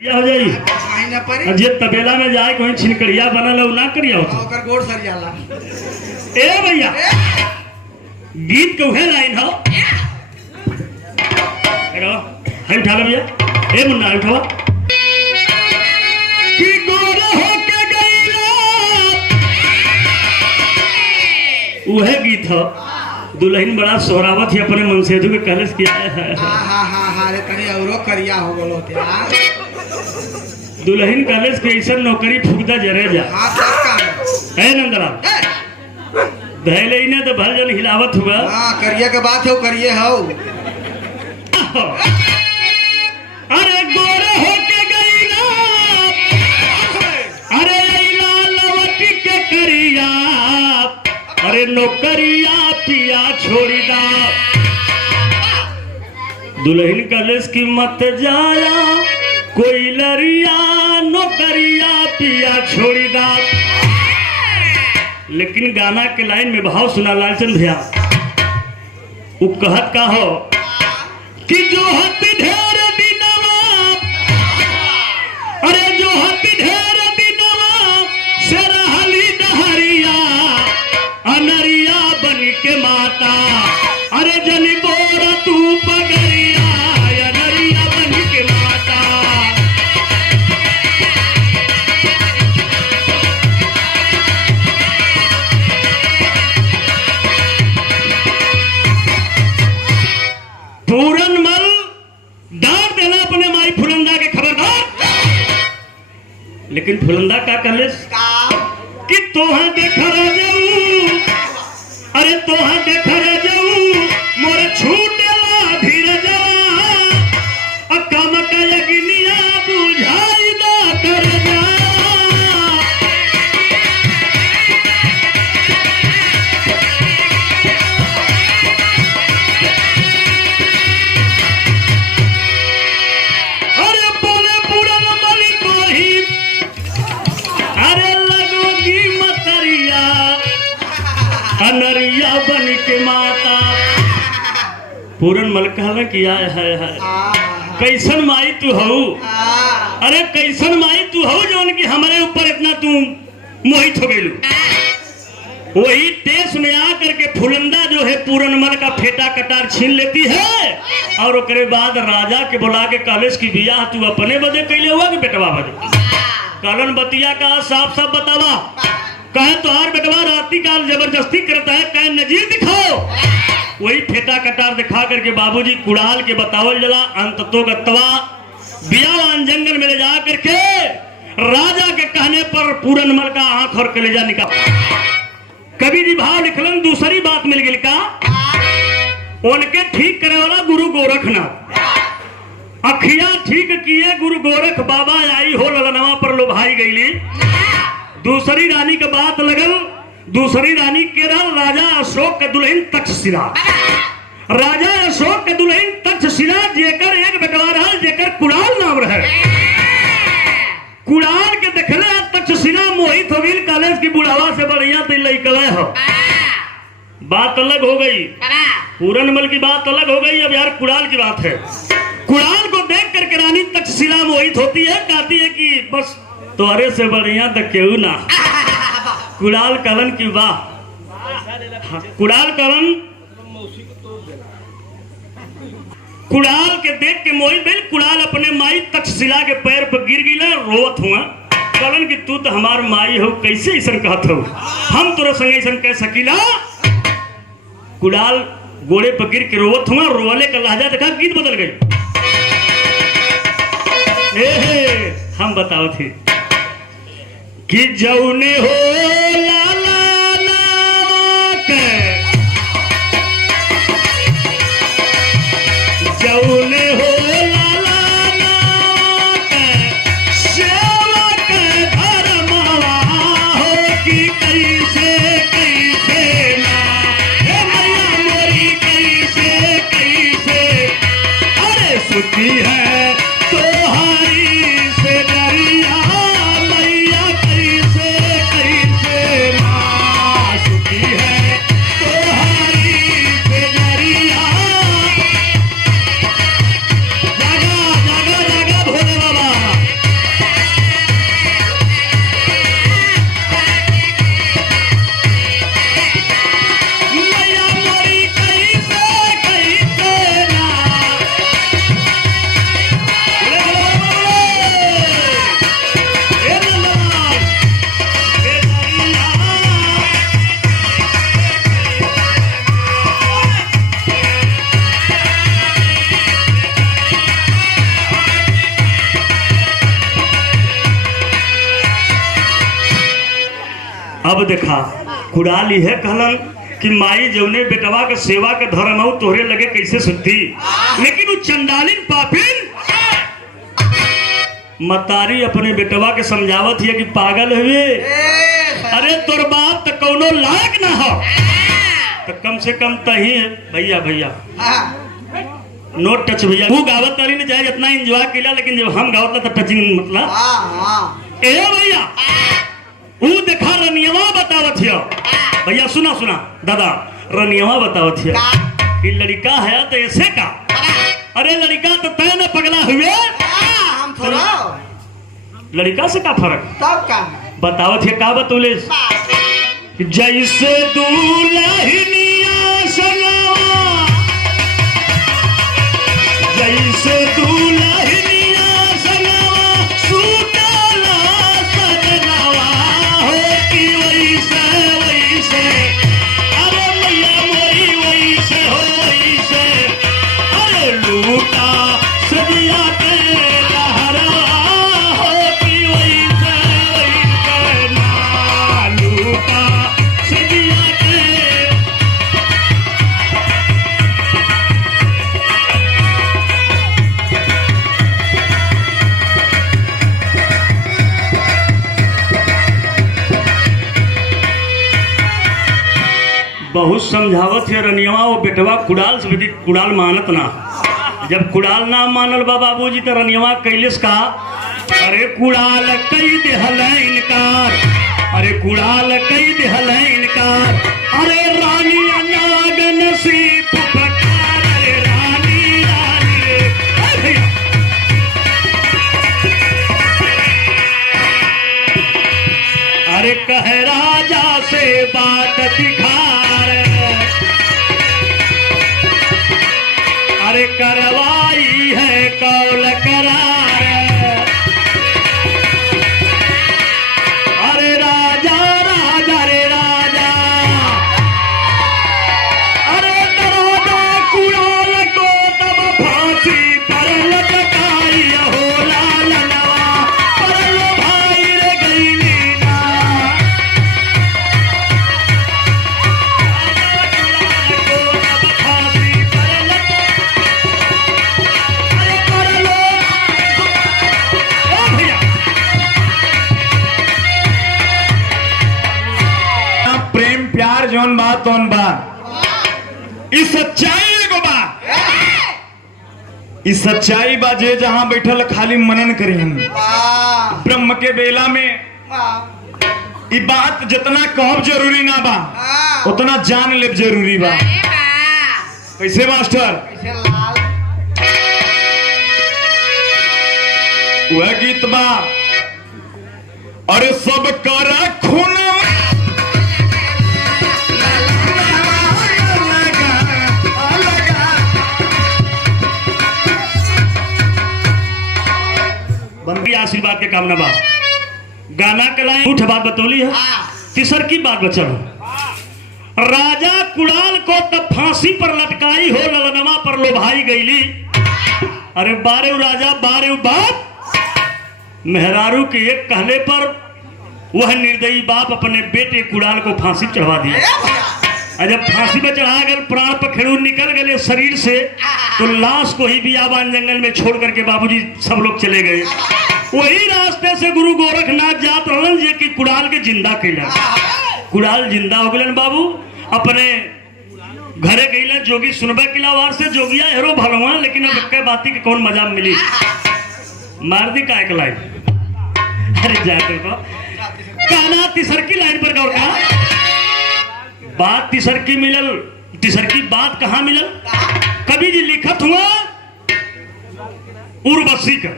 हो जाई जे तबेला में जाए कोई छिनकड़िया बनल हो ना करिया होता ओकर गोड़ सर जाला। ए भैया गीत के उहे लाइन हो हेलो हम उठा ले भैया ए मुन्ना उठवा कि गोर होके गईला उहे गीत हो दुल्हन बड़ा सोहरावत ही अपने मनसेधु के कहले किया है हा रे तनी औरो करिया हो बोलो यार दुल्हन कॉलेज के ऐसा नौकरी फुकदा जरे जा हां सब काम है नंदरा धैले इने तो भल जन हिलावत हुआ हां करिया के बात है करिए हो अरे गोरे होके गईला अरे इला लवट के करिया अरे नौकरिया पिया छोड़ी दा दुल्हन कॉलेज की मत जाया कोई लरिया नौकरिया पिया छोड़ी दा। लेकिन गाना के लाइन में भाव सुना लालचंद भैया वो कहत का हो कि जो हत ढेर दिनवा अरे जो हत ढेर दिनवा से रहली डहरिया अनरिया बन के माता अरे जनी बोरा तू पगरिया अनरिया बन के माता पूरनमल डांट देना अपने माई फुलंदा के खबरदार। लेकिन फुलंदा का कहले कि तोहा देखा जाऊ अरे तोहा देखा जाऊ मोर छूटेला धीरे जवा अकम का यगिनिया बुझाई दा कर जा अनरिया बन के माता पूरन मल कहला किया है कैसन माई तू हो अरे कैसन माई तू हो जौन कि हमारे ऊपर इतना तू मोहित हो गई वही देश में आकर के फुलंदा जो है पूरनमल का फेटा कटार छीन लेती है और उसके बाद राजा के बुला के कॉलेज की बियाह तू अपने बदे कैले हुआ कि बेटवा बदे कलन बतिया का साफ साफ बतावा कहे तुहार बेटवा राती काल जबरदस्ती करता है कहे नजीर दिखाओ वही फेटा कटार दिखा करके बाबूजी कुड़ाल के बतावल जला अंत तो गत्वा बियावान जंगल में ले जा करके राजा के कहने पर पूरनमल का आंख और कलेजा निकाल कवि जी भाव लिखलन दूसरी बात मिल गई का उनके ठीक करे वाला गुरु गोरखनाथ अखिया ठीक किए गुरु गोरख बाबा आई हो ललनवा पर लोभाई गईली दूसरी रानी के बात लगल दूसरी रानी के राजा अशोक के दुल्हन तक्षशिला राजा अशोक के दुल्हन तक्षशिला जेकर एक बेटवा रहा जेकर कुड़ाल नाम रहे कुड़ाल के देखले तक्षशिला मोहित हो गई कॉलेज की बुढ़ावा से बढ़िया तो लइकले हो बात अलग हो गई पूरनमल की बात अलग हो गई अब यार कुड़ाल की बात है कुड़ाल को देख करके रानी तक्षशिला मोहित होती है कहती है कि बस तोरे से बढ़िया तो क्यों ना कुड़ाल कलन की वाह कुड़ाल कलन कुड़ाल के देख के मोहित भाई कुड़ाल अपने माई तक्षशिला के पैर पर गिर गिला रोवत हुआ कलन की तू तो हमार माई हो कैसे ऐसा कहत हो हम तोरा संग ऐसा कह सकीला कुड़ाल गोड़े पर गिर के रोवत हुआ रोवले का लहजा देखा गीत बदल गई हम बताओ थे कि जौने हो लाला नाक जौने हो लाला नाक सेवक धर्मवा हो कि कैसे कैसे ना हे मैया मोरी कैसे कैसे अरे सुखी है तोहारी से डरिया मैया कैसे कैसे अब देखा कुड़ाल यह कहलन कि माई जौने बेटवा के सेवा के धर्म हो तोहरे लगे कैसे सुनती, लेकिन वो चंडालिन पापिन मतारी अपने बेटवा के समझावत है कि पागल हुए, अरे तोर बाप तो कौनो लायक ना हो, तो कम से कम तही भैया भैया नोट टच भैया वो गावत तारी ने चाहे जितना एंजॉय किया, लेकिन जब हम गावत तो टचिंग मतलब ए भैया वो देखा रनियवा बतावत है भैया, सुना सुना दादा रनियवा बतावत है कि लड़का है तो ऐसे का, अरे लड़का तो तय न पगला हुए, हम थोड़ा लड़का से का फर्क तब का बतावत है का बतौले जैसे दुल्हनिया सनवा, जैसे दुल्हनिया सनवा सूतला सजनवा होती वैसे वैसे, अरे मैया मोरी वैसे हो वैसे, अरे लूटा सजिया के लहरवा होती वैसे वैसे ना लूटा सजिया के। बहुत समझावत है रनियवा वो बेटवा कुड़ाल से कुड़ाल मानत ना, जब कुड़ाल ना मानल बाबूजी तो रनियवा कैलेस का, अरे कुड़ाल कई देहल इनकार, अरे कुड़ाल कई देहल इनकार, अरे रानी नाग नसीब पुकार, अरे रानी रानी रे भैया अरे कह राजा से बात दिखार, अरे करवाई है कौल करार, अरे राजा राजा रे राजा, अरे दरोगा कुड़ाल को तब फांसी पर लटकाई हो लाल नवा, पर लो भाई रे गईली ना, को तब फांसी पर अरे कर लो ओ भैया प्रेम प्यार जौन बा तौन बा, इस सच्चाई एगो बा, इस सच्चाई बा जे जहां बैठल खाली मनन करी हम ब्रह्म के बेला में, ई बात जितना कहब जरूरी ना बा उतना जान लेब जरूरी बा। कैसे मास्टर कैसे लाल वह गीत बा, अरे सब कर खून बंदी आशीर्वाद के कामना बा, गाना कलाएं उठ बात बतौली है, तीसर की बात बचल राजा कुड़ाल को तब फांसी पर लटकाई हो ललनमा पर लोभाई गईली, अरे बारे राजा बारे बाप मेहरारू के एक कहले पर वह निर्दयी बाप अपने बेटे कुड़ाल को फांसी चढ़वा दिया, और जब फांसी में चढ़ा कर प्राण पखेड़ू निकल गए शरीर से, तो लाश को ही बियाबान जंगल में छोड़ करके बाबूजी सब लोग चले गए। वही रास्ते से गुरु गोरखनाथ जात रहन जे कि कुड़ाल के जिंदा कैला, कुड़ाल जिंदा हो गलन बाबू, अपने घरे गईला जोगी सुनबे किला वार से जोगिया हेरो भलवा, लेकिन अब के बाती के कौन मजा मिली, मार दी काय कलाई, अरे जाकर को गाना तीसर की लाइन पर गौर का बात तीसर की मिलल, तीसर की बात कहाँ मिलल, कभी जी लिखत हुआ उर्वशी का,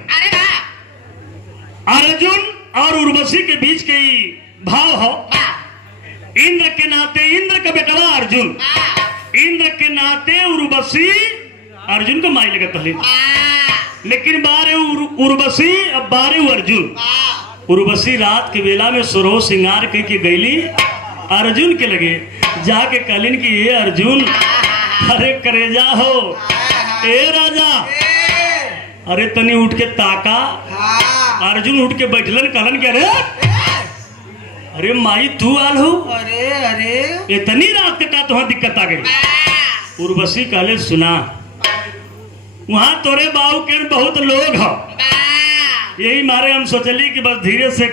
अर्जुन और उर्वशी के बीच के ही भाव हो, इंद्र के नाते इंद्र का बेटवा अर्जुन, इंद्र के नाते उर्वशी अर्जुन को माई लगत है, लेकिन बारे उर्वशी अब बारे अर्जुन, उर्वशी रात के बेला में सुरो सिंगार कह के गईली अर्जुन के लगे, जाके कहलिन कि ये अर्जुन अरे करेजा हो ए राजा, अरे तनी उठ के ताका, अर्जुन उठ के बैठलन कहलन के अरे अरे माई तू आल हो अरे अरे इतनी रात के का तुहाँ दिक्कत आ गई। उर्वशी कहले सुना वहां तोरे बाबू के बहुत लोग हो, यही मारे हम सोचली कि बस धीरे से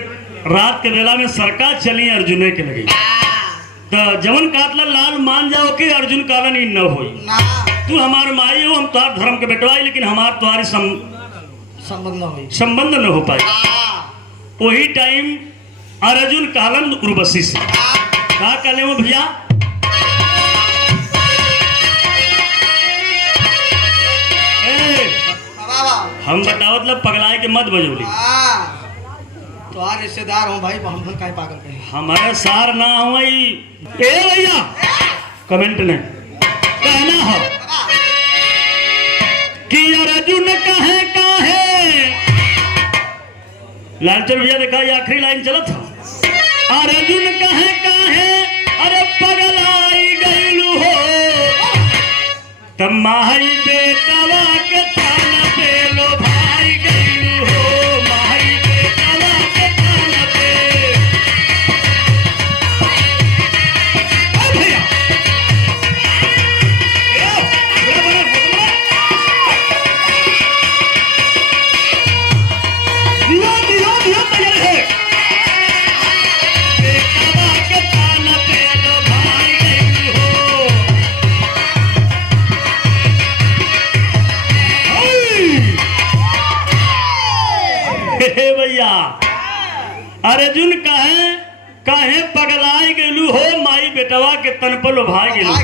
रात के बेला में सरकार चली अर्जुन के लगी तो जवन काटला लाल मान जाओ कि अर्जुन कालन ही न होई। ना तू हमार माई हो, हम तुम्हार धर्म के बेटवाई, लेकिन हमार तुम्हारी संबंध न हुई। संबंध न हो पाए। वही टाइम अर्जुन कालन उर्वशी से का कहले वो भैया हम बतावत लब पगलाए के मत बजोली। तो रिश्तेदार हूँ भाई, हम काहे पागल कहे। हमारे सार ना हो ए भैया कमेंट ने कहना हो कि अर्जुन कहे काहे। लालचंद भैया देखा ये आखिरी लाइन चला था। अर्जुन कहे काहे अरे पगलाई गईलू हो तब माही बेटवा के ताना पे लो भाई गईलू हो माही बेटवा के ताना पे। भैया दिया दिया दिया बजा रहे बेटवा के ताना पे लो भाई गईलू हो। हे भैया अर्जुन कहे काहे पगलाई गेलू हो माई बेटवा के तन पर भाई गेलू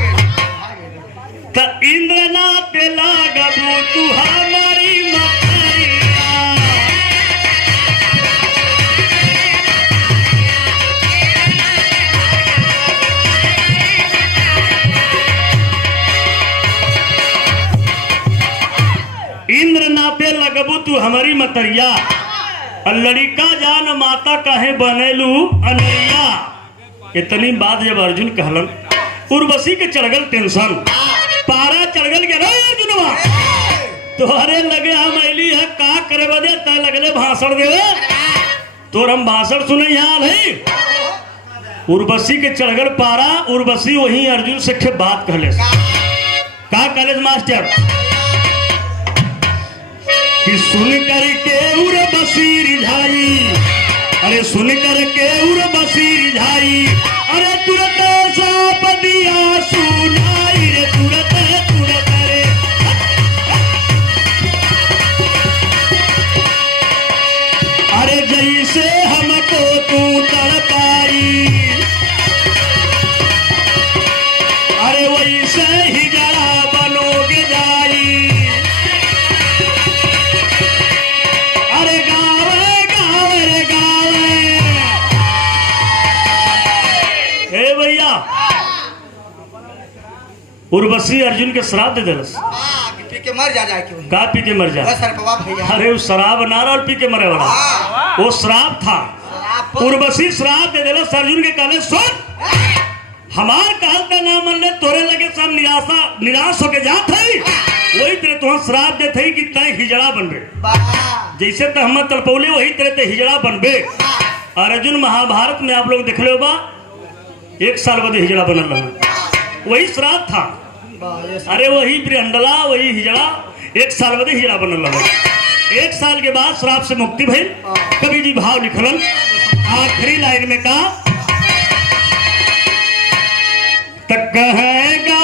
त इंद्र ना पे लागबू तू हमारी मतरिया। इंद्र ना पे लगबू तू हमारी मतरिया लड़िका जान माता कहे बनेलू अनैया। इतनी बात जब अर्जुन कहलन उर्वशी के चढ़गल टेंशन पारा चढ़गल के अर्जुनवा तोहरे लगे हम अली है का करे बदे तय लगले भाषण देवे तोर हम भाषण सुने हाल है। उर्वशी के चढ़गल पारा उर्वशी वही अर्जुन से के बात कहले का कहले मास्टर कि सुन करके उर्वशी रिझाई अरे सुन करके उर्वशी रिझाई अरे तुरंत साप दिया सुनाई रे तुरंत तुरंत रे। अरे जैसे हमको तू तड़पाई अरे वैसे ही जरा बनोगे जाई। अरे गावे गावे रे गावे हे भैया उर्वशी अर्जुन के श्राप दे दिलस पी के मर जा जाए क्यों का पी के मर जा। बस सरपवा भैया अरे वो शराब ना रहा और पी के मरे वाला वो श्राप था। उर्वशी श्राप दे दिलस अर्जुन के कहले सुन हमार कहल का ना मन ले तोरे लगे सब निराश होके जात है वही तरह तुम श्राप देते ही कि तय हिजड़ा बनबे जैसे तो हम तलपौले वही तरह ते हिजड़ा बनबे। अर्जुन महाभारत में आप लोग देख लो बा 1 साल बाद हिजड़ा बनल रहा वही श्राप था। अरे वही ब्रंडला वही हिजड़ा 1 साल बाद हिजड़ा बनल रहा। 1 साल के बाद श्राप से मुक्ति भइल। कवि जी भाव लिखलन आखिरी लाइन में कहा तक कहेगा